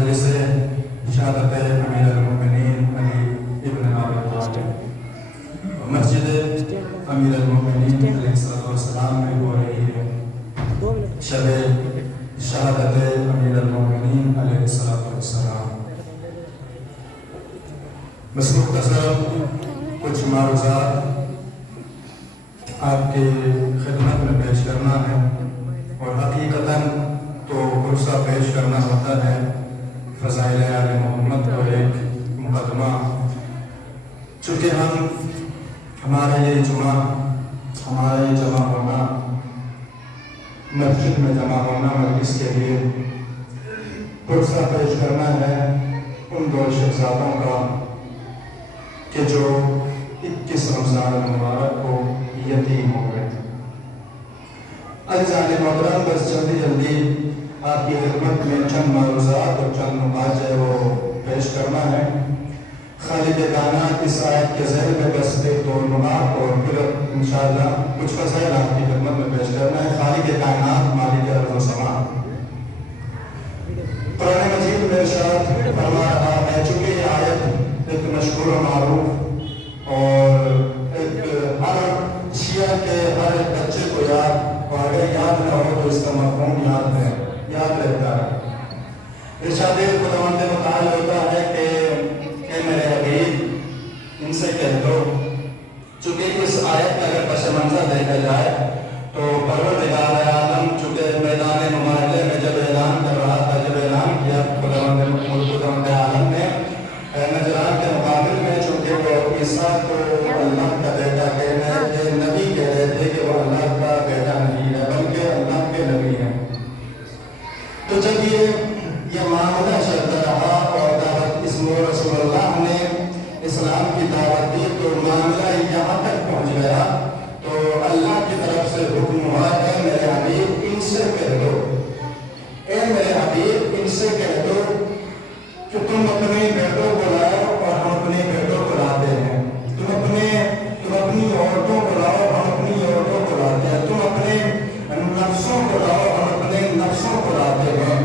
مجلس شہادت امیر المؤمنین علی ابن ابی طالب مسجد امیر المؤمنین علیہ السلام میں ہو رہی ہے شب شہادت امیر المؤمنین علیہ السلام۔ بس مختصر کچھ معروضات آپ کی خدمت میں پیش کرنا ہے، اور حقیقتاً تو عرصہ پیش کرنا ہوتا ہے فضائل آل محمد کو ایک مقدمہ، چونکہ ہمارے یہ جمعہ، ہمارے جمع ہونا، مسجد میں جمع ہونا مجلس کے لیے عرصہ پیش کرنا ہے ان دو شہزادوں کا کہ جو 21 رمضان المبارک کو یتیم ہو گئے۔ عزیزان محترم، بس جلدی آپ کی خدمت میں چند معروضات اور چند نکات ہے وہ پیش کرنا ہے۔ خالق کائنات اس آیت کے ذیل میں بس ایک دو نکات اور پھر انشاءاللہ کچھ فضائل آپ کی خدمت میں پیش کرنا ہے۔ خالق کائنات مالک ارض و سما، قرآن مجید میں ارشاد فرما رہا ہے، چونکہ یہ آیت ایک مشہور و معروف اور ایک ہر شیعہ کے ہر ایک بچے کو یاد، اور اگر یاد نہ ہو تو اس کا مفہوم یاد رہتا ہے۔ ارشاد خداوند متعال ہوتا ہے کہ اے میرے حبیب ان سے کہہ دو، چونکہ اس آیت کا اگر پس منظر دیکھا جائے تو پروردگار عالم چونکہ میدان مبارزے میں جب اعلان کر رہا تھا، جب اعلان کیا خداوند عالم نے نجران کے مقابل میں، چونکہ وہ عیسیٰ کو اللہ کا بیٹا کہنے نبی کہہ رہے تھے کہ وہ اللہ کا بیٹا نہیں ہے بلکہ اللہ کے نبی ہیں، تو جب یہ معاملہ چلتا رہا اور دعوت اسم رسول اللہ نے اسلام کی دعوت دی تو معاملہ یہاں تک پہنچ گیا تو اللہ کی طرف سے حکم ہوا، اے میرے حبیب ان سے کہہ دو، اے میرے حبیب ان سے کہہ دو کہ تم اپنے بیٹوں کو لاؤ اور ہم اپنے بیٹوں کو لاتے ہیں، تم اپنی عورتوں کو لاؤ ہم اپنی عورتوں کو لاتے ہیں، تم اپنے نفسوں کو لاؤ ہم اپنے نفسوں کو لاتے ہیں،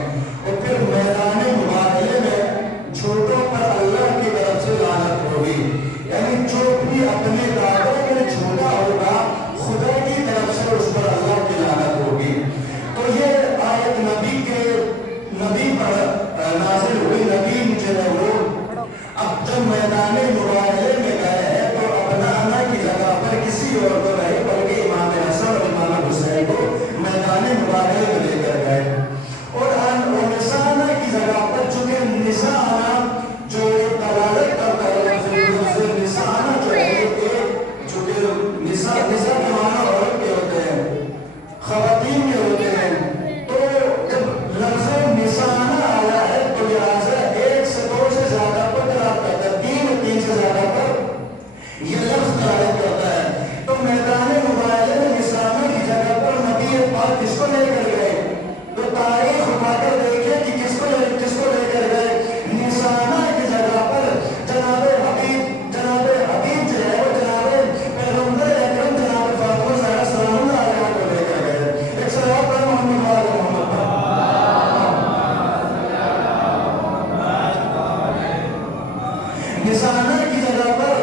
اور پھر میدان مبارزے میں چھوٹوں پر اللہ کی طرف سے لعنت ہوگی، یعنی جو بھی اپنے دعووں میں چھوٹا ہوگا خدا کی طرف سے اس پر اللہ کی لعنت ہوگی۔ تو یہ آیت نبی پر نازل ہوئی۔ نبی جو ہے وہ اب جب میدان مبارزے میں گئے ہیں تو ابنانا کی جگہ پر کسی اور کو نہیں بلکہ امام حسن اور امام حسین کو میدان مبارزے میں لے کر گئے، اور نسانہ کی جگہ پر چونکہ نسانہ جو دلالت کرتا ہے، نسانہ جو ہے چونکہ نساء کے معنی عورت کے ہوتے ہیں، خواتین کے ہوتے ہیں، تو جب لفظ نسانہ آیا ہے تو لہٰذا ایک سے دو سے زیادہ پر دلالت کرتا ہے، تین سے زیادہ پر یہ لفظ دلالت کرتا ہے۔ تو میدان مبارزے میں نسانہ کی جگہ پر نبی پاک کس کو لے کر گئے؟ تو تاریخ اٹھا کر دیکھیں کہ کس کو لے کر گئے؟ نسانہ کی جگہ پر جناب حبیب جو ہے وہ جناب پیغمبر اکرم جناب فاطمہ زہرا سلام اللہ علیہا کو لے کر گئے۔ ایک صلوات پر محمد نسانہ کی جگہ پر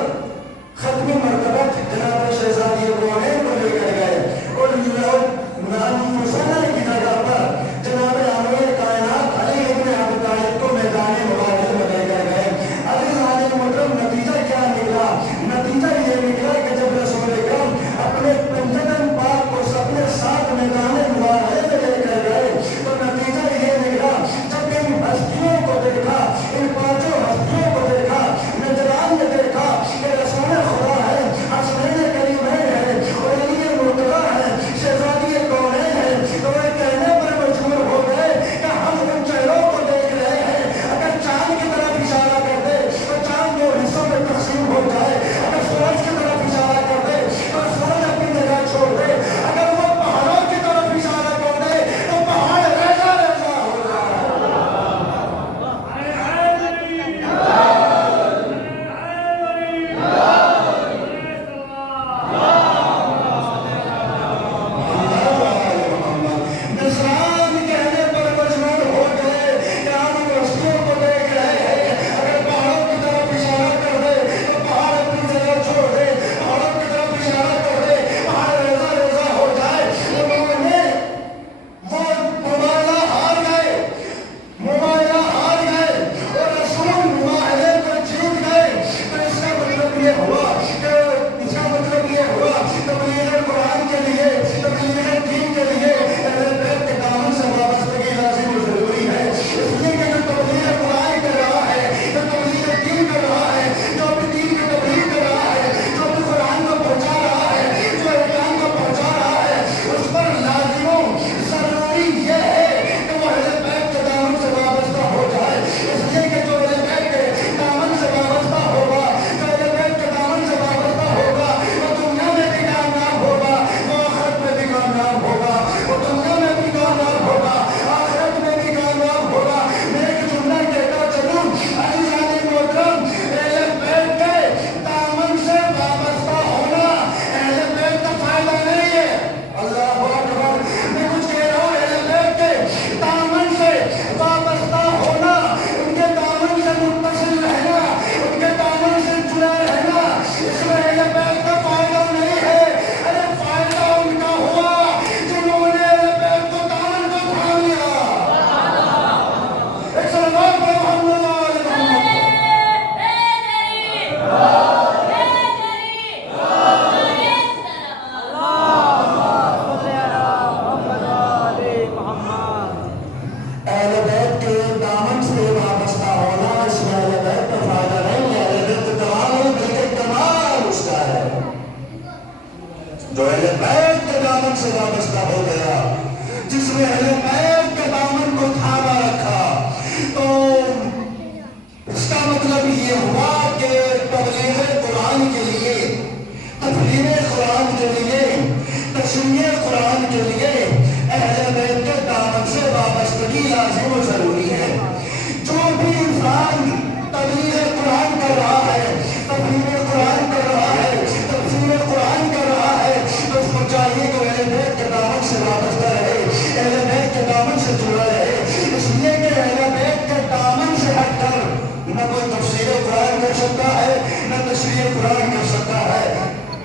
ختم مرتبہ جناب شہزادی کونین کو لے کر گئے، اور مسانہ کی جگہ پر جناب امیر کائنات علی ابن ابی طالب کو میدان مبارزے میں لے کر گئے۔ عزیزان محترم، نتیجہ کیا نکلا؟ نتیجہ یہ نکلا کہ جب رسول اکرم اپنے پنجتن پاک کو اپنے ساتھ میدان مبارزے میں لے کر گئے تو نتیجہ یہ نکلا، جب ان ہستیوں کو دیکھا، ان پانچوں ہستیوں کو دیکھا، نجران یہ ہوا کہ تبلیغ قرآن کے لیے، تفہیم قرآن کے لیے، تشریح قرآن کے لیے اہل بیت کے دامن سے وابستگی لازم و ضروری ہے۔ جو بھی انسان تبلیغ قرآن کر رہا ہے، تفہیم قرآن کر رہا ہے، تفسیر قرآن کر رہا ہے، تو اس کو چاہیے کہ اہل بیت کے دامن سے وابستہ رہے، اہل بیت کے دامن سے جڑا رہے، اس لیے کہ اہل بیت کے دامن سے ہٹ کر نہ کوئی تفسیر قرآن کر سکتا ہے، نہ تشریح قرآن کر سکتا ہے،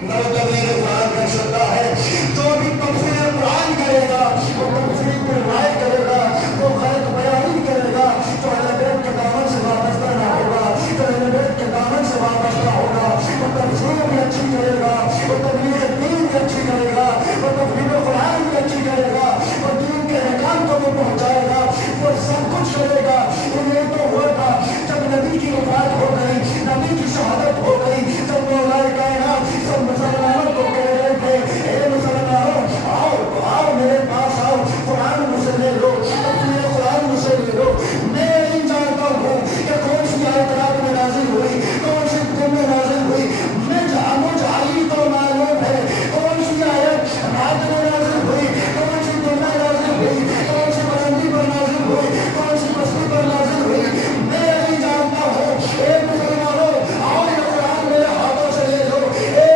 نہ تبلیغ قرآن کر سکتا ہے۔ جو بھی تفسیر قرآن کرے گا، وہ تفسیر پر رائے کرے گا، وہ غلط بیانی کرے گا، تو اہل بیت کے دامن سے وابستہ نہ ہوگا، تو اہل بیت کے دامن سے وابستہ ہوگا، وہ تفسیر بھی اچھی کرے گا، وہ تبلیغ دین بھی اچھی کرے گا، وہ تفسیر قرآن بھی اچھی کرے گا، وہ دین کے احکام کو بھی پہنچائے گا، وہ سب کچھ کرے گا۔ یہ تو ہوا تھا جب نبی کی وفات ہو گئی، نبی کی شہادت ہو گئی، جب مولا کائنات سب مسلمانوں کو کہہ رہے تھے، اے مسلمانوں آؤ میرے پاس آؤ، قرآن مجھ سے لے لو، تفسیر قرآن مجھ سے لے لو۔ میں نہیں جانتا ہوں کہ کون سی آیت رات میں نازل ہوئی، کون سی دن میں نازل ہوئی، مجھ علی کو معلوم ہے کون سی آیت رات میں نازل ہوئی، کون سی دن میں نازل ہوئی، کون سی بلندی پر نازل ہوئی، کون سی بستی پر نازل ہوئی، میں نہیں جانتا ہوں۔ اے مسلمانوں آؤ یہ قرآن میرے ہاتھوں سے لے لو، اے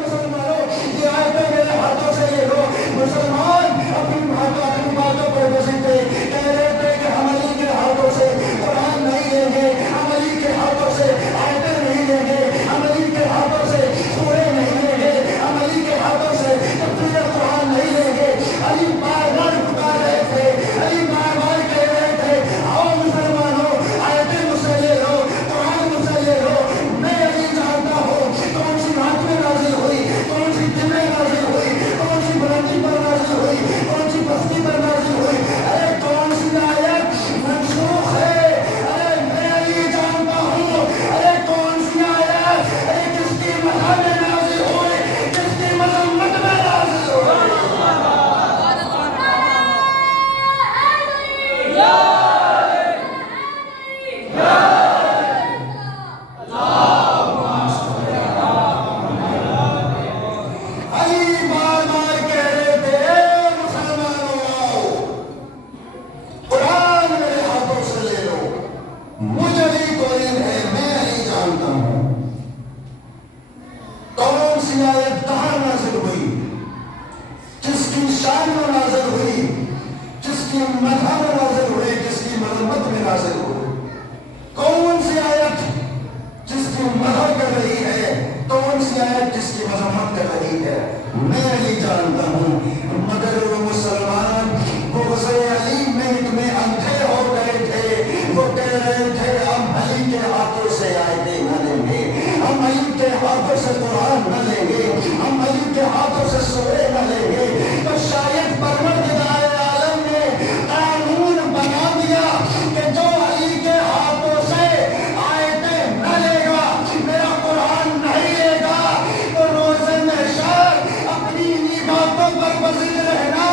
مسلمانوں یہ آیتیں میرے ہاتھوں سے لے لو۔ مسلمان اپنی باتوں پر بسی تھے، کہہ رہے تھے کہ ہم علی کے ہاتھوں سے قرآن نہیں لیں گے، ہم علی کے ہاتھوں سے آیتیں نہیں لیں گے، ہم علی کے ہاتھوں سے سورے نہیں لیں گے، ہم علی کے ہاتھوں سے تفسیر قرآن نہیں لیں گے۔ علی بار بار پکار رہے تھے، علی بار بار کہہ رہے تھے آؤ مسلمانوں آیتیں مجھ سے لے لو، قرآن مجھ سے لے لو۔ میں علی جانتا ہوں کون سی رات میں نازل ہوئی، کون سی دن میں نازل ہوئی، کون سی بلندی پر نازل ہوئی، کون سی بستی پر نازل ہوئی، ارے کون سی آیت منسوخ ہے، ارے میں علی جانتا ہوں، ارے کون سی آیت، ارے کس کی مدح میں نازل ہوئی، کس کی مذمت میں نازل ہوئی۔ علی بار بار کہہ رہے تھے اے مسلمانوں آؤ قرآن میرے ہاتھوں سے لے لو۔ مجھ علی کو علم ہے، میں علی جانتا ہوں کون سی آیت کہاں نازل ہوئی، کس کی شان میں نازل ہوئی، کس کی مدح میں نازل ہوئی، کس کی مذمت میں نازل ہوئی، کون سی آیت جس کی مدح کر رہی ہے، کون سی آیت جس کی مذمت کر رہی ہے، میں علی جانتا ہوں۔ مگر وہ مسلمان بغض علی میں اتنے اندھے ہو گئے تھے، وہ کہہ رہے تھے ہم علی کے ہاتھوں سے آیتیں نہ لیں گے، ہم علی کے ہاتھوں سے قرآن نہ لیں گے، ہم علی کے ہاتھوں سے سورے نہ لیں گے۔ تو شاید پروردگار عالم نے قانون بنا دیا کہ جو علی کے ہاتھوں سے آیتیں نہ لے گا، میرا قرآن نہیں لے گا، تو روز محشر اپنی انہی باتوں پر بزید رہنا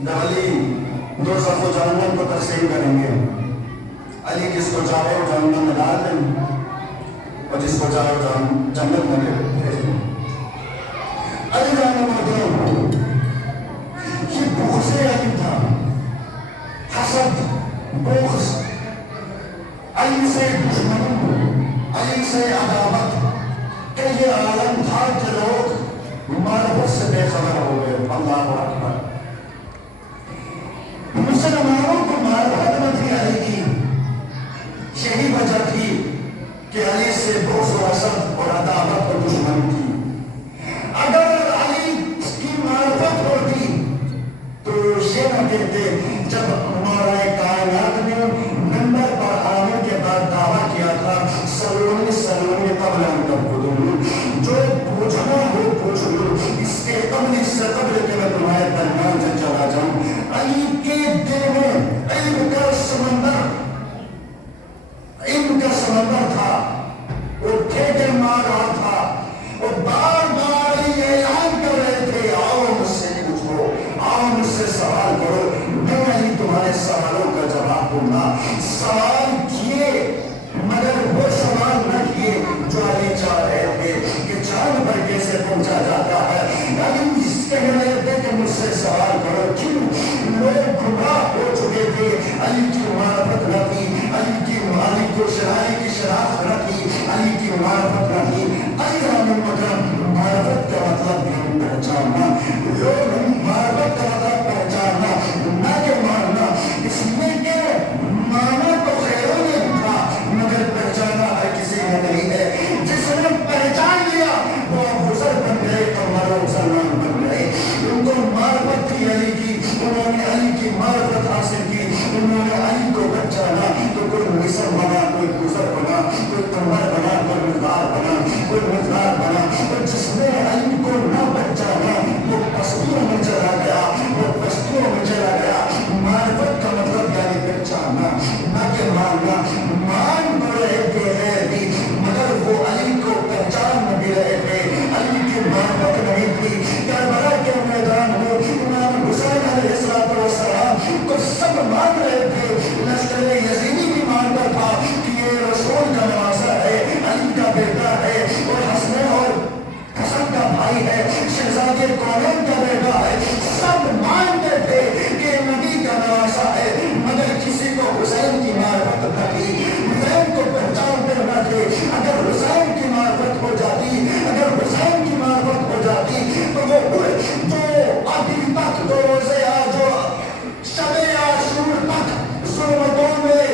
علی دو صف و جہنم کو تقسیم کریں گے. علی جس کو چاہے وہ جہنم میں ڈال دیں اور جس کو چاہے وہ جنت میں بھیج دیں. علی جان محترم یہ بغض علی تھا، حسد، بغض، علی سے دشمنی، علی سے عداوت کہ یہ عالم تھا کہ لوگ معرفت سے بے خبر ہو گئے. اللہ اکبر. مسلمانوں کو معرفت نہ تھی علی کی. یہی وجہ تھی کہ علی سے بغض و حسد اور عداوت اور دشمنی تھی. اگر علی کی معرفت ہوتی تو یہ نہ کہتے جب ہمارے کائنات نے نمبر پر آنے کے بعد دعویٰ کیا تھا سلونی قبل ان تبدون، جو پوچھنا ہو پوچھ لو، اس کے قبل اس سے قبل کہ میں تمہارے درمیان سے چلا جاؤں. علی کے دل میں علم کا سمندر تھا. وہ ٹھیکے مار رہا تھا. وہ بار بار یہ اعلان کر رہے تھے آؤ مجھ سے پوچھو، آؤ مجھ سے سوال کرو، میں علی تمہارے سوالوں کا جواب دوں گا. سوال کیے مگر وہ سوال نہ کیے جو علی چاہ رہے تھے کہ چاند پر کیسے پہنچا جاتا ہے. علی اس کہہ رہے تھے کہ مجھ سے سوال کرو. کیوں؟ لوگ گمراہ ہو چکے تھے. علی کی معرفت نہ تھی، علی کی شناخت نہ تھی، علی کی معرفت نہ تھی. علی معرفت کا مطلب بھی پہچاننا. لوگ معرفت کا مطلب پہچاننا نہ کہ ماننا. اس میں کہ مانا تو خیروں نے تھا مگر پہچانا ہر کسی نے نہیں ہے. جس نے پہچان لیا وہ بزرگ بن گئے تو مرو مسلمان بن گئے. ان کو معرفت تھی علی کی، انہوں نے علی کی معرفت حاصل کی، انہوں نے علی کو پہچانا. تو کوئی مصر بنا، کوئی بزرگ بنا، کوئی کمر بنا، کوئی مزدار بنا، کوئی مزدار بنا. تو جس نے علی کو نہ پہچانا وہ پستیوں میں چلا گیا، وہ پستیوں میں چلا گیا. معرفت کا مطلب یعنی پہچاننا نہ کہ ماننا. مان تو رہے تھے مگر وہ علی کو پہچان بھی رہے تھے. علی کی معرفت نہیں تھی. کربلا کے میدان میں امام حسین علیہ السلام کو سب مان رہے تھے. لشکر یزیدی بھی مانتا تھا کہ یہ رسول کا نواسا ہے، علی کا بیٹا ہے اور حسن کا بھائی ہے، شہزادے کونین کا بیٹا ہے. سب مانتے تھے کہ نبی کا نواسا ہے مگر کسی کو حسین کی معرفت نہ تھی، حسین کو پہچانتے نہ تھے. اگر حسین کی معرفت ہو جاتی، اگر حسین کی معرفت ہو جاتی تو وہ جو ابھی تک دو روزے جو شب عاشور تک ظلمتوں میں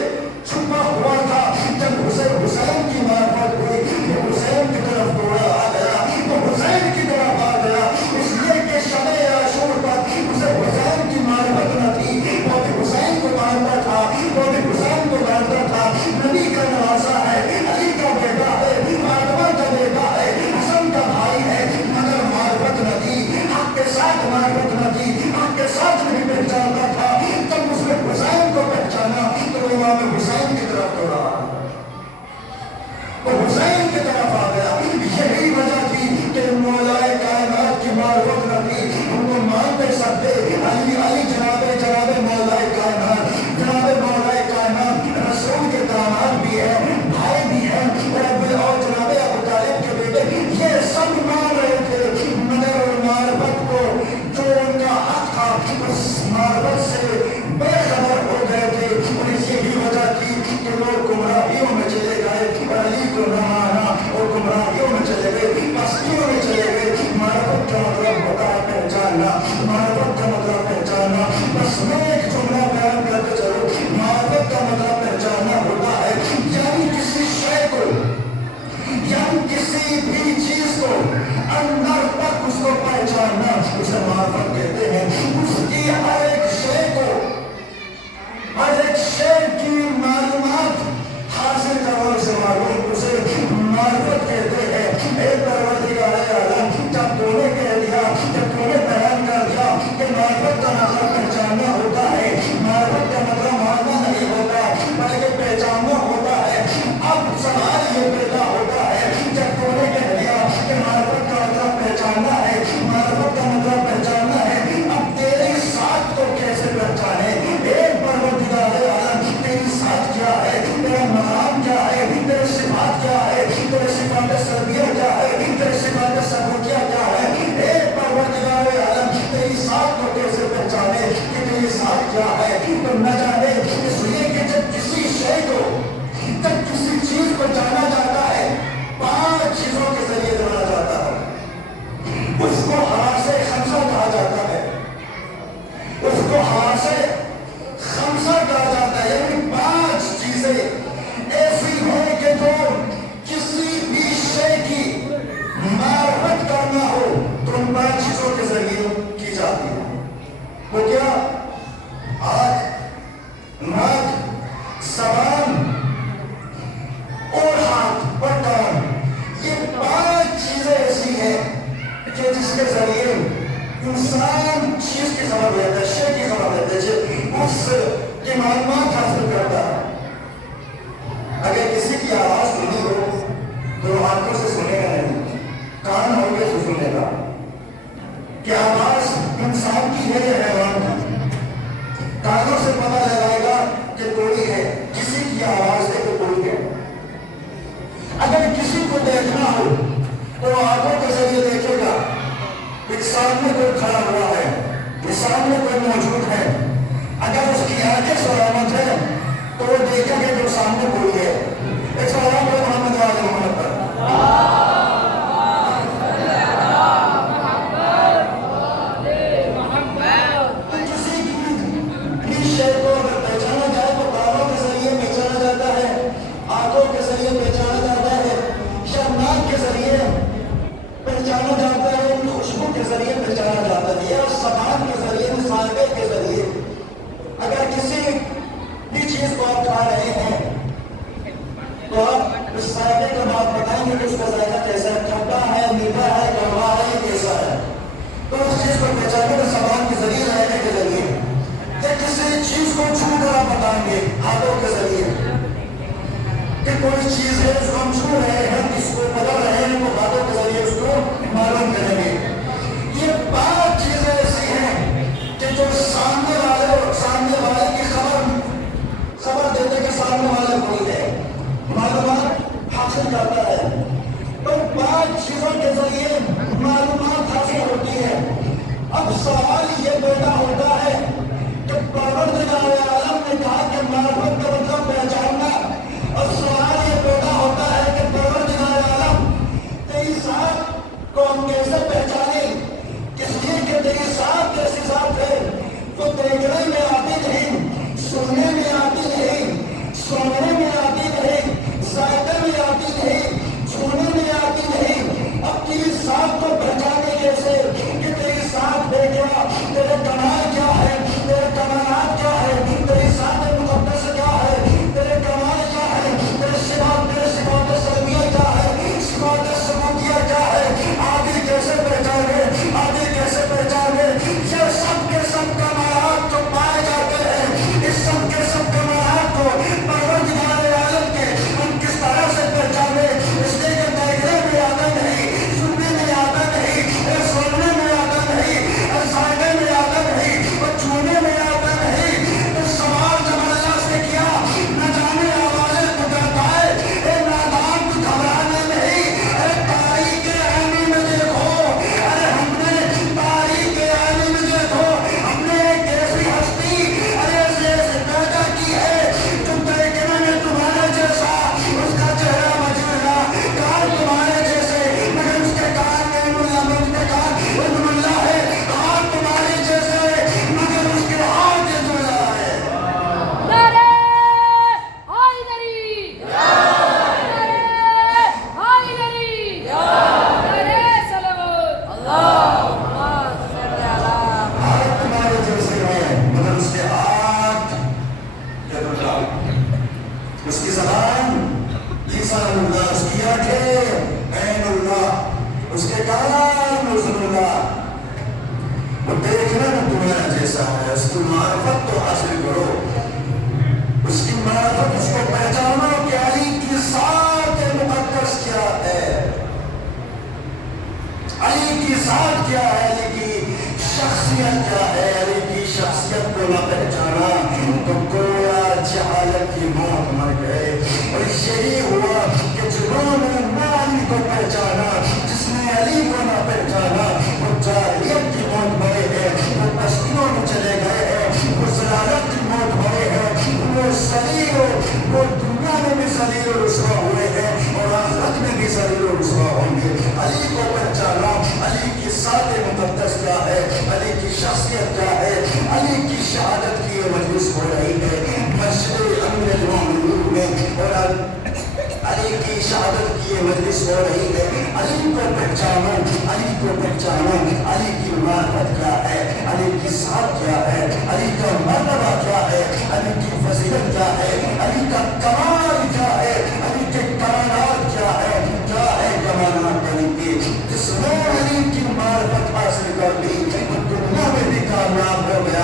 چھپا ہوا تھا، جب حسین کی معرفت ہوئی وہ حسین کی طرف دوڑا آ گیا، وہ حسین کی طرف آ گیا. اس لیے کہ شب عاشور تک اسے حسین کی معرفت نہ تھی. وہ بھی حسین کو مانتا تھا، وہ بھی حسین کو مانتا تھا. نبی کا نواسا ہے، علی کا بیٹا ہے، فاطمہ کا بیٹا ہے، حسن کا بھائی ہے مگر معرفت نہ تھی. حق کے ساتھ معرفت نہ تھی، حق کے ساتھ نہیں پہچانتا تھا. جب اس نے حسین کو پہچانا تو امام حسین کی طرف دوڑا، وہ حسین کی طرف آ گیا. یہی وجہ تھی کہ مولا کائنات کی معرفت نہ تھی. ان کو مان نہیں سکتے. علی جناب مولا کائنات، جناب مولا کائنات رسول کے داماد بھی ہیں، بھائی بھی ہیں اور جناب ابو طالب کے بیٹے. یہ سب مان رہے تھے مگر معرفت کو جو ان کا حق تھا اس معرفت سے بے خبر ہو گئے تھے. اور یہی وجہ تھی کہ لوگ گمراہیوں میں چلے گئے اور علی کو نہ مانا اور گمراہیوں میں چلے گئے، پستیوں میں چلے گئے. معرفت کا مطلب ہوتا ہے پہچاننا، معرفت کا مطلب پہچاننا. بس میں ایک جملہ بیان کرتے چلو. معرفت کا مطلب پہچاننا ہوتا ہے یعنی کسی شے کو، یعنی کسی بھی چیز کو اندر تک اس کو پہچاننا، اسے معرفت کہتے ہیں. اس کی ہر ایک شے کو، ہر ایک شے کی معلومات حاصل کرو، اسے معلوم، اسے معرفت کہتے ہیں. ایک پروردگار عالم جب تو نے کہہ دیا، جب تو نے بیان کر دیا کہ معرفت کا مطلب پہچاننا ہوتا ہے، معرفت کا مطلب ماننا نہیں ہوتا بلکہ پہچاننا ہوتا ہے. اب سوال یہ پیدا ہوتا ہے جب تو نے کہہ دیا دیتا ہے، شے کی خبر دیتا ہے، اس کی معلومات حاصل کرتا ہے۔ اگر کسی کی آواز سنی ہو تو آنکھوں سے سنے گا نہیں، کان ہوں گے تو سنے گا کہ آواز انسان کی ہے یا حیوان کی، کانوں سے پتہ لگائے گا کہ کوئی ہے، کسی کی آواز ہے تو کوئی ہے۔ اگر کسی کو دیکھنا ہو تو آنکھوں کے ذریعے دیکھے گا، ایک سامنے کوئی کھڑا ہوا ہے، یہ سامنے کوئی موجود ہے، اگر اس کی آنکھیں سلامت ہے تو وہ دیکھیں گے جو سامنے کوئی ہے۔ ایک سلام ہے محمد آل محمد پر۔ کسی بھی شے کو اگر پہچانا جائے تو کانوں کے ذریعے پہچانا جاتا ہے، آنکھوں کے ذریعے پہچانا جاتا ہے، شرمناک کے ذریعے پہچانا جاتا ہے، ان خوشبو کے ذریعے پہچانا جاتا ہے، یا زبان کے ذریعے، مصالحے کے ذریعے۔ اگر کسی بھی چیز کو آپ کھا رہے ہیں تو آپ اس ذائقے کا بات بتائیں گے کہ اس کا ذائقہ کیسا ہے، کھٹا ہے، میٹھا ہے، کڑوا ہے، کیسا ہے۔ تو اس چیز کو پہچانے کا زبان کے ذریعے، ذائقے کے ذریعے، یا کسی چیز کو چھو کر آپ بتائیں گے ہاتھوں کے ذریعے کہ کوئی چیز ہے اس کو ہم چھو رہے ہیں، اس کو بدل رہے ہیں، وہ ہاتھوں کے ذریعے اس کو معلوم کریں گے۔ یہ 5 چیزیں ایسی ہیں کہ جو سامنے والے کی خبر دیتے کہ سامنے والے کوئی ہے، معلومات حاصل کرتا ہے۔ تو 5 چیزوں کے ذریعے معلومات حاصل ہوتی ہے۔ اب سوال یہ پیدا ہوتا ہے کہ پروردگار عالم نے کہا کہ معرفت کا مطلب پہچاننا، اور سوال یہ پیدا ہوتا ہے کہ پروردگار عالم تیری ذات کو ہم کیسے پہچانیں؟ اس لیے کہ تیری ذات کیسی ذات ہے، وہ دیکھنے میں آتی نہیں، سننے میں آتی نہیں، سونے میں آتی نہیں، ذائقے میں آتی نہیں، چھونے میں آتی نہیں۔ اب تیری ذات کو پہچانے کیسے کہ تیری ذات ہے کیا، تیرے کمال کیا ہے، تیرے کمالات کیا ہے، تیری ذات مقدس کیا ہے، تیرے کمال کیا ہے، تیرے صفات سلمیہ کیا ہے، صفات ثبوتیہ کیا ہے، آگے کیسے پہچانے، آگے کیسے پہچانے؟ یہ سب کے سب کمالات جو پائے جاتے ہیں، اس سب کے سب کمالات کو پروردگار عالم کے ہم کس طرح سے پہچانے؟ اس لیے کہ دیکھنے میں آتا نہیں، سننے میں آتا نہیں، سننے میں آتا نہیں، ذائقے میں آتا نہیں، اور چھونے میں آتا نہیں۔ تو سوال جب اللہ سے کیا، نہ جانے آوازیں پکارتا ہے، اے نادان تو گھبرانا نہیں، اے تاریخ عینی میں دیکھو، ارے ہم نے تاریخ عینی میں دیکھو، ہم نے ایک ایسی ہستی ایسے پیدا کی ہے جو دیکھنے میں تمہارے جیسا، اس کا چہرہ مجھولا، کان تمہارے جیسے مگر اس کے کان میں اس کے کان اللہ ہے، ہاتھ تمہارے جیسے مگر اس کے ہاتھ اللہ ہے۔ نعرہ حیدری، نعرہ حیدری، نعرہ صلوات، اللہم صل علی ہاتھ تمہارے جیسے ہیں مگر اس کے ہاتھ اللہ، اس کی زبان لسان اللہ، اس کی آنکھیں عین اللہ، اس کے کان اذن اللہ۔ وہ دیکھنا نہ تمہارا جیسا ہے، اس کی معرفت تو حاصل کرو، اس کی معرفت، اس کو پہچانو کہ علی کی ذات مقدس کیا ہے، علی کی ذات کیا ہے، علی کی شخصیت کیا ہے۔ علی کی شخصیت کو نہ پہچانا تو گویا جہالت کی موت مر گئے۔ اور یہی ہوا کہ جنہوں نے نہ علی کو پہچانا، جس نے علی کو نہ پہچانا، وہ جاہلیت کی موت مرے ہیں، وہ پستیوں میں چلے گئے ہیں، وہ ضلالت کی موت مرے ہیں، وہ ذلیل، وہ دنیا میں بھی ذلیل و رسوا ہوئے ہیں اور آخرت میں بھی ذلیل و رسوا ہوں گے۔ علی کو پہچانا، علی کی ذات مقدس کیا ہے، علی کی شخصیت کیا ہے، علی کی شہادت کی یہ مجلس ہو رہی ہے مسجد امیر المومنین میں، اور علی کی شہادت کی یہ مجلس ہو رہی ہے۔ علی کو پہچانو، علی کو پہچانو، علی کی معرفت کیا ہے، علی کی ذات کیا ہے، علی کا مرتبہ کیا ہے، علی کی فضیلت کیا ہے، علی کا کمال کیا ہے، علی کے کمالات کیا ہے، کیا ہے کمالات علی کے۔ جس نے علی کی معرفت حاصل کر لی وہ دنیا میں بھی کامیاب ہو گیا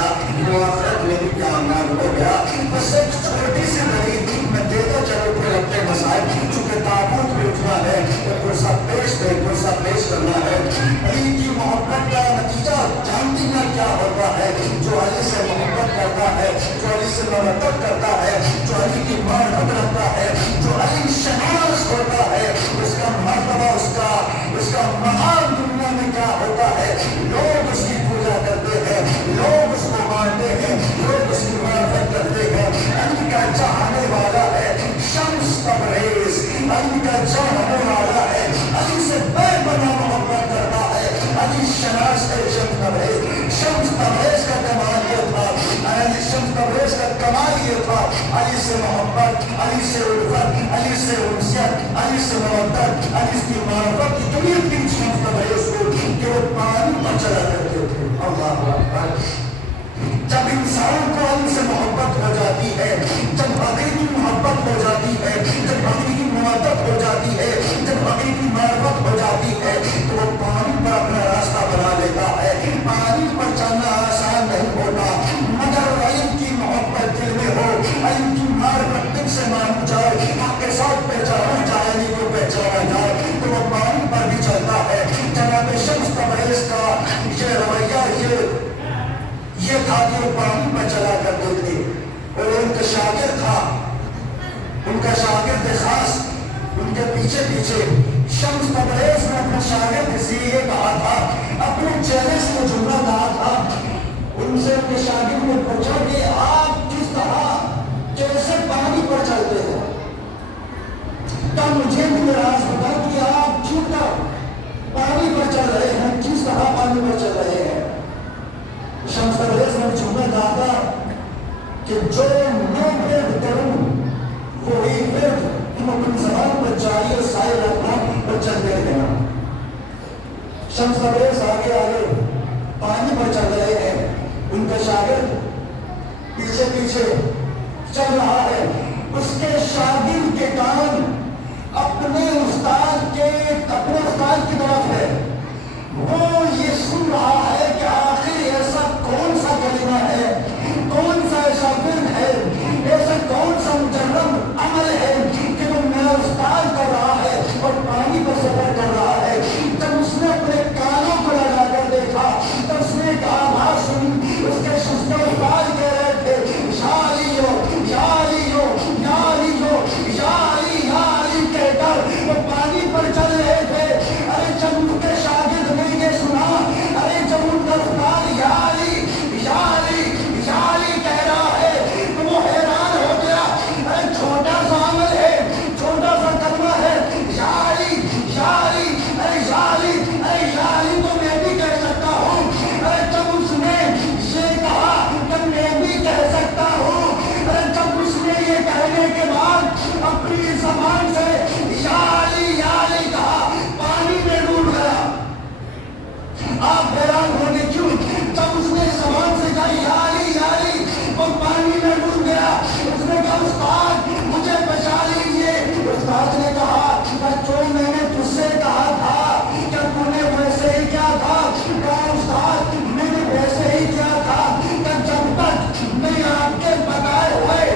سے محبت کرتا ہے, جو علی کی معرفت رکھتا ہے, جو علی شناس ہوتا ہے, اس کا مرتبہ, اس کا مقام دنیا میں کیا ہوتا ہے. لوگ اس کی پوجا کرتے ہیں, لوگ اس کو مانتے ہیں, لوگ اس کی معرفت کرتے ہیں. علی کا چاہنے والا ہے شمس تبریز, علی کا چاہنے والا ہے, علی سے بے پناہ محبت کرتا ہے. علی شناس ہے شمس تبریز. شمس تبریز کا کمال یہ تھا, شمس تبریز کا کمال یہ تھا, علی سے محبت, علی سے الفت, علی سے انسیت, علی سے محبت, علی کی معرفت کی اتنی شمس تبریز کو کہ وہ پانی پر چلا کرتے تھے. اللہ اکبر. جب انسان کو علی سے محبت ہو جاتی ہے, جب حقیقی محبت ہو جاتی ہے, جب حقیقی محبت ہو جاتی ہے, جب حقیقی معرفت ہو جاتی ہے, تو وہ پانی پر اپنا راستہ بنا لیتا ہے. پانی پر چلنا آسان نہیں ہوتا, مگر علم کی محبت دل میں ہو, علم کی معرفت دل سے مان جائے, حق کے ساتھ پہچانا جائے, علی کو پہچانا جائے, تو وہ پانی پر بھی چلتا ہے. جناب شمس تبریز کا یہ رویہ یہ تھا کہ وہ پانی پر چلا کرتے تھے. اور ان کا شاگرد تھا, ان کا شاگرد خاص ان کے پیچھے پیچھے. شمس تبریز نے اپنے شاگرد سے یہ کہا تھا, اپنے چہرے سے جملہ کہا تھا, ان سے اپنے شاگرد نے پوچھا کہ آپ کس طرح کیسے پانی پر چلتے ہیں, تب مجھے بھی راز بتا کہ آپ کیوں پانی پر چل رہے ہیں, کس طرح پانی پر چل رہے ہیں. شمس تبریز نے جملہ کہا تھا کہ جو میں ورد کروں وہی ورد تم اپنی زبان پر جاری اور سائے رکھنا اور چلتے رہنا. شمس تبریز آگے آگے پانی پر چل رہے ہیں, ان کا شاگرد پیچھے پیچھے چل رہا ہے. اس کے شاگرد کے کان اپنے استاد کی طرف ہے. وہ یہ سن رہا ہے کہ آخر ایسا کون سا کلمہ ہے, کون سا ایسا ورد ہے, ایسا کون سا مجرم عمل ہے کہ وہ میرا استاد کر رہا ہے اور پانی پر سفر کر رہا ہے. جب اس نے اپنے کانوں کو لگا کر دیکھا تو اس نے ایک آواز سنی. اس کے شستے استاد کہہ رہے تھے, یا علی ہو, یا علی ہو, یا علی ہو, یا علی, یا علی کہہ کر وہ پانی پر چل رہے تھے. ارے جب ان کے شاگرد نے یہ سنا, ارے جب ان کا استاد یا علی, یا علی, یا علی کہہ رہا ہے تو وہ حیران ہو گیا. ارے چھوٹا سا عمل ہے, چھوٹا سا کلمہ ہے, یا علی, یا علی, ارے یا علی, ارے یا علی تو میں بھی کہہ سکتا ہوں. ارے جب اس نے یہ کہا کہ میں بھی کہہ سکتا ہوں, ارے جب اس نے یہ کہنے کے بعد اپنی زبان سے یا علی, یا علی کہا, پانی میں ڈوب گیا. آپ حیران ہوگے کیوں؟ جب اس نے زبان سے کہا یا علی, یا علی, وہ پانی میں ڈوب گیا. اس نے کہا استاد مجھے بچا لیجیے. استاد نے کہا جو میں نے تجھ سے کہا تھا کیا تو نے ویسے ہی کیا تھا؟ کہا استاد میں نے ویسے ہی کیا تھا کہ جب تک میں آپ کے بتائے ہوئے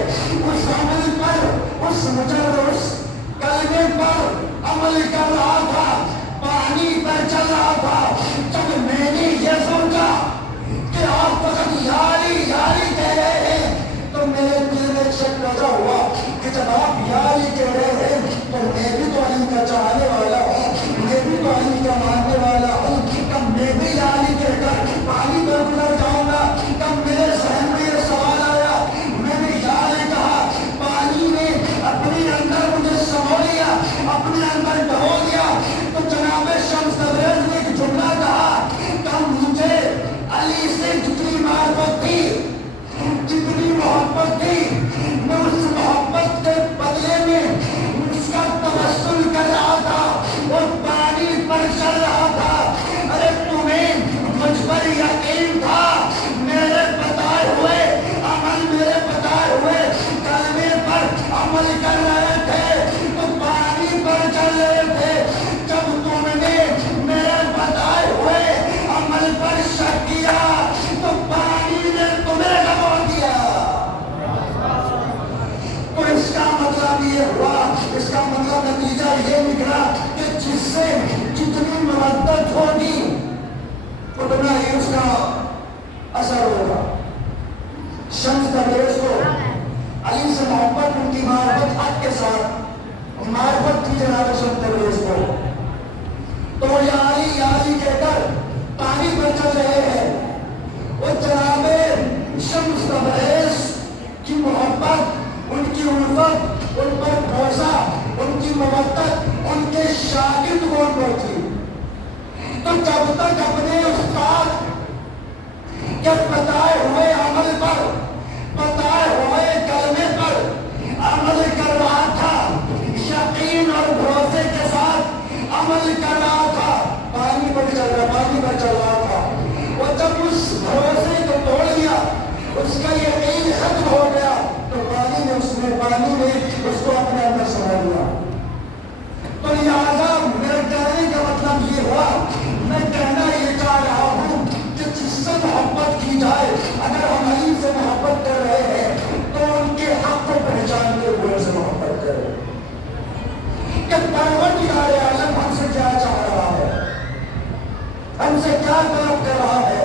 اس عمل پر, اس مجرد کلمے پر عمل کر رہا تھا, پانی پر چل رہا تھا. جب میں نے یہ سوچا کہ آپ فقط یا علی, یا علی کہہ رہے ہیں تو میرے دل میں شک پیدا ہوا کہ جب آپ یا علی کہہ رہے ہیں تو میں بھی تو علی کا چاہنے والا ہوں, میں بھی تو علی کا ماننے والا ہوں. کب میں بھی یا علی کہہ کر پانی پر گزر جاؤں گا؟ کب میرے ذہن میں یہ سوال آیا, میں نے یا علی کہا, پانی نے اپنے اندر مجھے سمو لیا, اپنے اندر ڈبو دیا. تو جناب شمس تبریز نے ایک جملہ کہا کہ مجھے علی سے جتنی معرفت تھی, جتنی محبت تھی, میں اس محبت کے بدلے میں اس کا توسل کر رہا تھا اور پانی پر چل رہا تھا. ارے تمہیں مجھ پر یقین تھا, میرے بتائے ہوئے عمل, میرے بتائے ہوئے کلمے پر عمل کر رہے تھے تو پانی پر چل رہے تھے. جب تم نے میرے بتائے ہوئے عمل پر شک کیا تو پانی نے تمہیں ڈبو دیا. تو اس کا مطلب یہ ہوا, اس کا مطلب نتیجہ یہ نکلا کہ جس سے جتنی مدد ہوگی اتنا ہی اس کا اثر ہوگا. شمس تبریز کو کہ بتائے ہوئے عمل پر، بتائے ہوئے کلمے پر عمل کر رہا تھا، یقین اور بھروسے کے ساتھ عمل کر رہا تھا، پانی پر چل رہا تھا۔ وہ جب اس بھروسے کو توڑ لیا، اس کا یقین ختم ہو گیا، تو پانی نے اس کو اپنے اندر سمجھ لیا۔ تو لہٰذا میرے کہنے کا مطلب یہ ہوا، میں کہنا یہ چاہ رہا ہوں کہ جس سے محبت کی جائے، اگر ہم علی سے محبت کر رہے ہیں تو ان کے حق کو پہچانتے ہوئے ان سے محبت کریں کہ پروردگار عالم ہم سے کیا چاہ رہا ہے، ہم سے کیا طلب کر رہا ہے،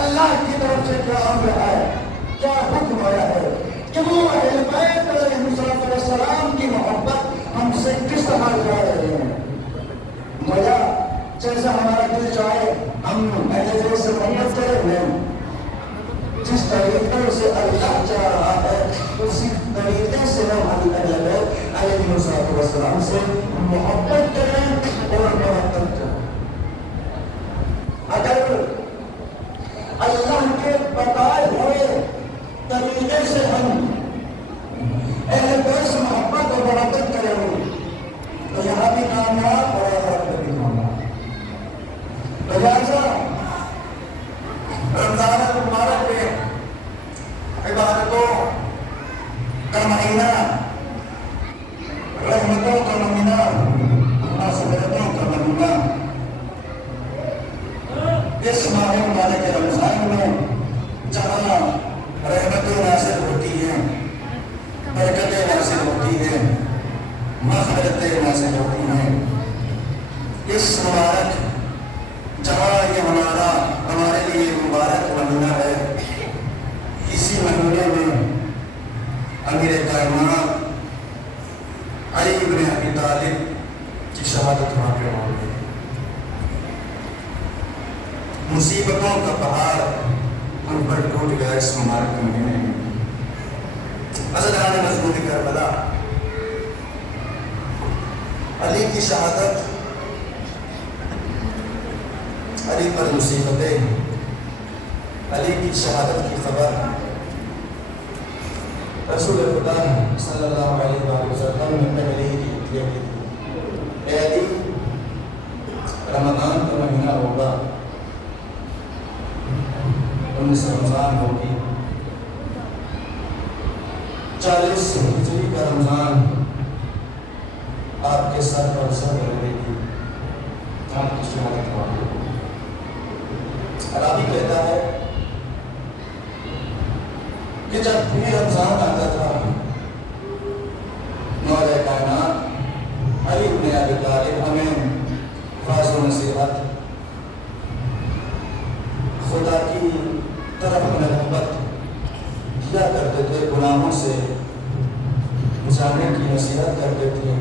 اللہ کی طرف سے کیا امر ہے، کیا حکم آیا ہے کہ وہ اہل بیت علیہ السلام کی محبت ہم سے کس طرح کر رہے ہیں۔ مجھے جیسے ہمارا دل چاہے ہم اہل بیت سے محبت کریں گے، جس طریقے سے اللہ چاہ رہا ہے اسی طریقے سے ہم اہل بیت علیہ السلام سے محبت کریں اور محبت کریں۔ اگر اللہ کے بتائے ہوئے طریقے سے ہم اہل بیت سے محبت اور محبت کریں گے تو یہاں بھی کامیاب اور آخرت بھی کامیاب۔ لہٰذا رمضان المبارک میں عبادتوں کا مہینہ، رحمتوں کا مہینہ، معصیتوں کا مہینہ، اس ماہ مبارک رمضان میں جہاں رحمتیں نازل ہوتی ہیں، برکتیں نازل ہوتی ہیں، مغفرتیں نازل ہوتی ہیں، اس مبارک جہاں یہ ہمارے لیے مبارک مہینہ ہے، اسی مہینے میں امیر کائنات علی بن ابی طالب کی شہادت واقع ہو گئی۔ مصیبتوں کا پہاڑ ان پر ٹوٹ گیا اس مبارک مہینے میں۔ عزیزان مظلوم کربلا، علی کی شہادت، علی پر مصیبتیں، علی کی شہادت کی خبر رسول خدا صلی اللہ علیہ وسلم نے پہلے ہی دی تھی۔ اے علی، رمضان کا مہینہ ہوگا، 19 رمضان ہوگی، 40 ہجری کا رمضان آپ کے سر پر سر رہے گی، آپ کی شہادت ہوگی۔ عربی کہتا ہے کہ جب بھی رمضان آتا تھا، مولا کائنات علی بن ابی طالب ہمیں واضح و نصیحت، خدا کی طرف رغبت کیا کرتے تھے، گناہوں سے بچانے کی نصیحت کرتے تھے،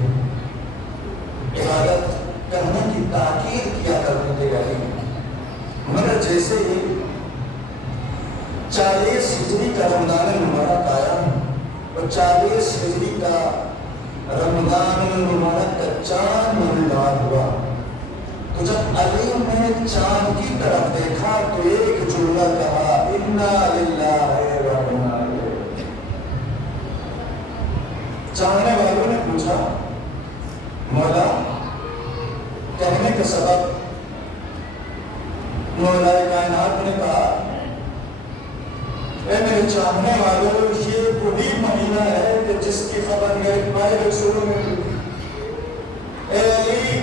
عبادت کرنے کی تاکید کیا کرتے تھے علی۔ مگر جیسے ہی 40 ہجری کا رمضان المبارک آیا اور 40 ہجری کا رمضان المبارک کا چاند نمودار ہوا، تو جب علی نے چاند کی طرف دیکھا تو ایک جملہ کہا، انا للہ و انا الیہ۔ چاہنے والوں نے پوچھا، مولا کہنے کا سبب؟ مولا کائنات نے کہا، اے میرے چاہنے والوں، یہ وہی مہینہ ہے کہ جس کی خبر میرے پائے رسولوں میں ملی۔ اے علی،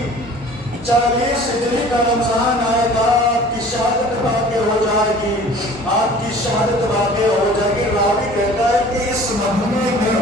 40 ہجری کا رمضان آئے گا، آپ کی شہادت واقع ہو جائے گی، آپ کی شہادت واقع ہو جائے گی۔ راوی کہتا ہے کہ اس مہینے میں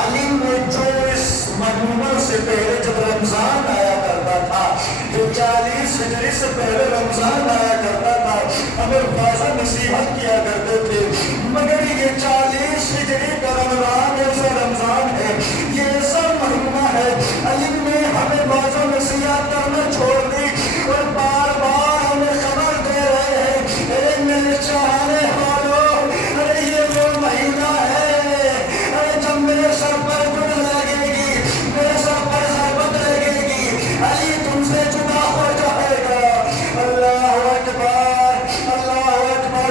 علی نے جو اس مہینوں سے پہلے جب رمضان آیا کرتا تھا، جو 40 ہجری سے پہلے رمضان آیا کرتا تھا، ہمیں واضح نصیحت کیا کرتے تھے، مگر یہ 40 ہجری کا رمضان ایسا رمضان ہے، یہ ایسا مہینہ ہے، علی نے ہمیں واضح نصیحت کرنا چھوڑ دی اور بار بار ہمیں خبر دے رہے ہیں، اے میرے چاہنے والوں، ارے یہ وہ مہینہ ہے، ارے جب میرے سر پر گھن لگے گی، میرے سر پر ضربت لگے گی، علی تم سے جدا ہو جائے گا۔ اللہ اکبر، اللہ اکبر۔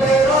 13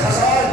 1000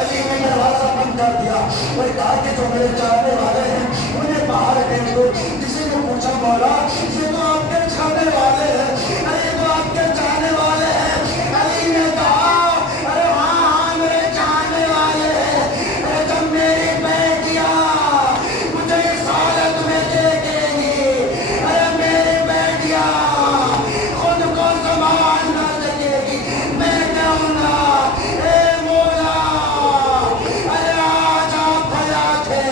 علی نے دروازہ بند کر دیا اور کہا کہ جو میرے چاہنے والے ہیں انہیں باہر بھیج دو. کسی نے پوچھا مولا یہ تو آپ کے چاہنے والے ہیں, ارے تو آپ کے چاہنے والے ہیں. علی نے کہا ارے ہاں میرے چاہنے والے ہیں. ارے جب میری بیٹیاں مجھے سالت میں دیکھیں گی, ارے میری بیٹیاں خود کو سنبھال نہ سکے گی, میں کہوں گا اے مولا ارے آج آپ بھلا تھے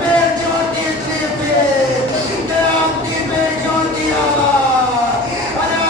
بیٹیوں کی تکلیفیں کہ آپ کی بیٹیوں کی آواز, ارے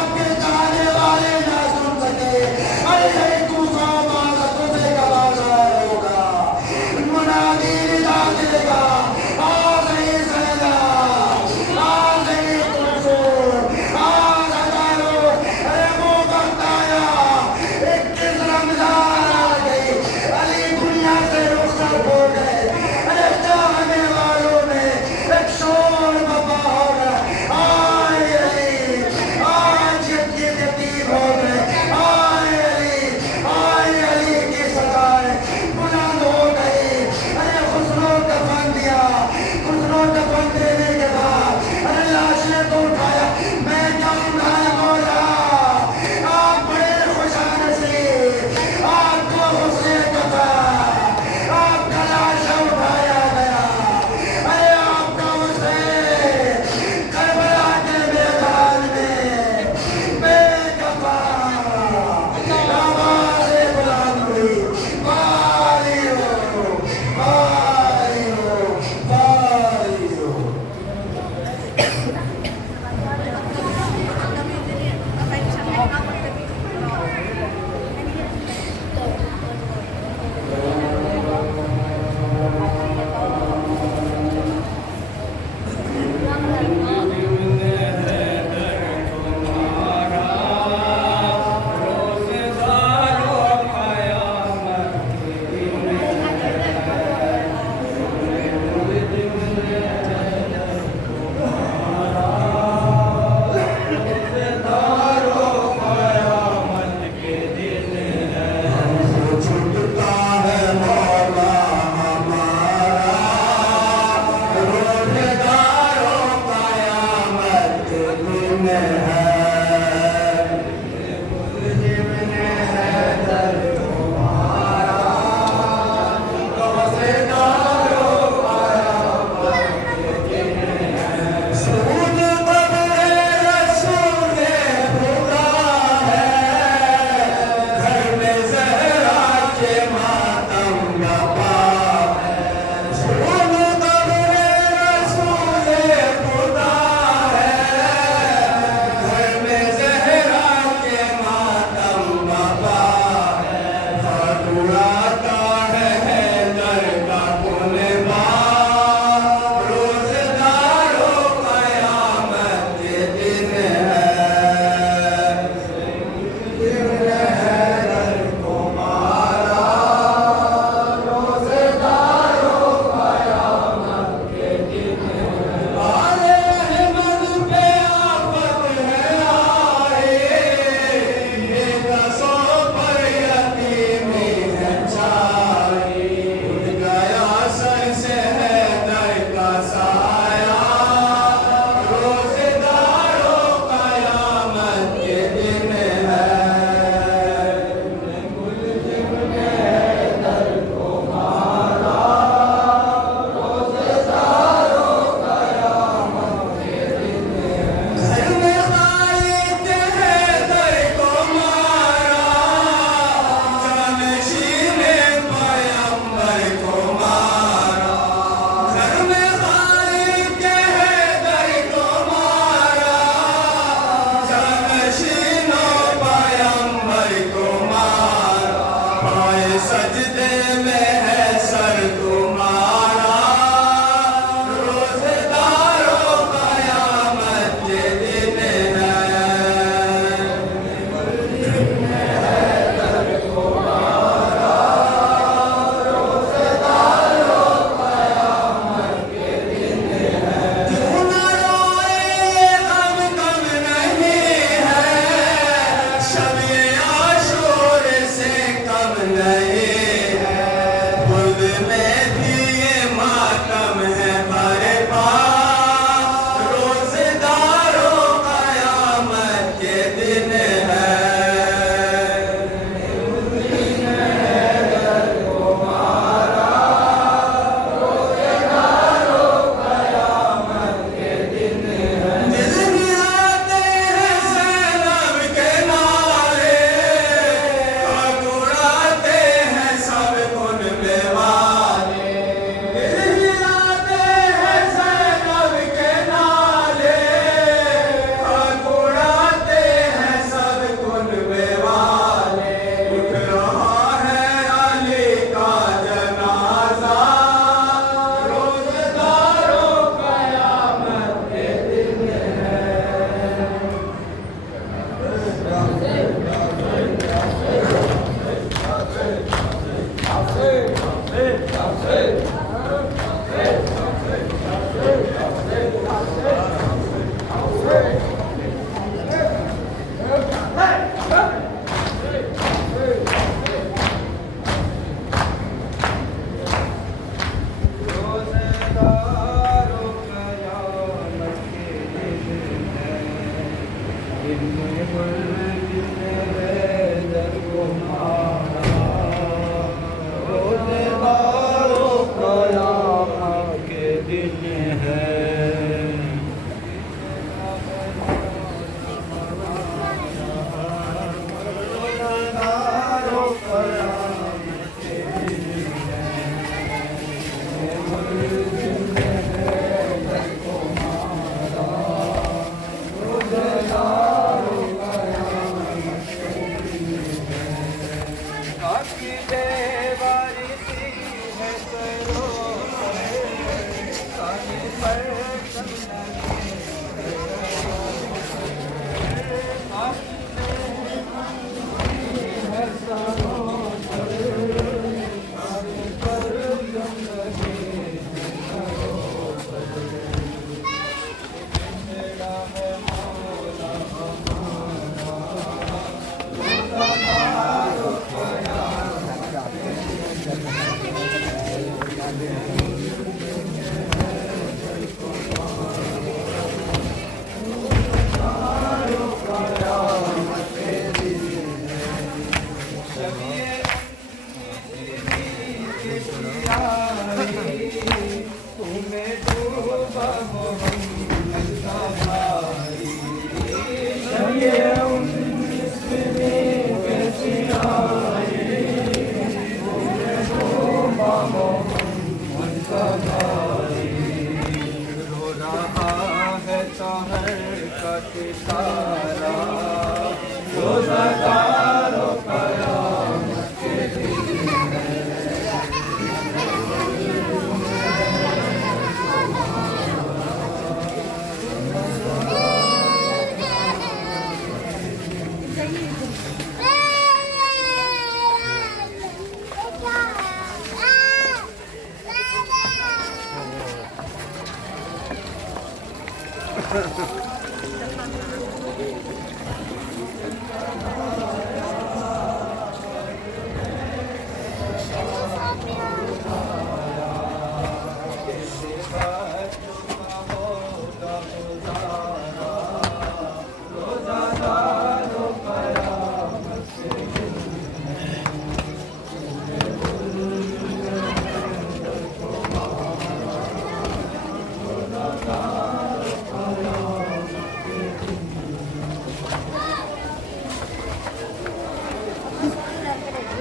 آپ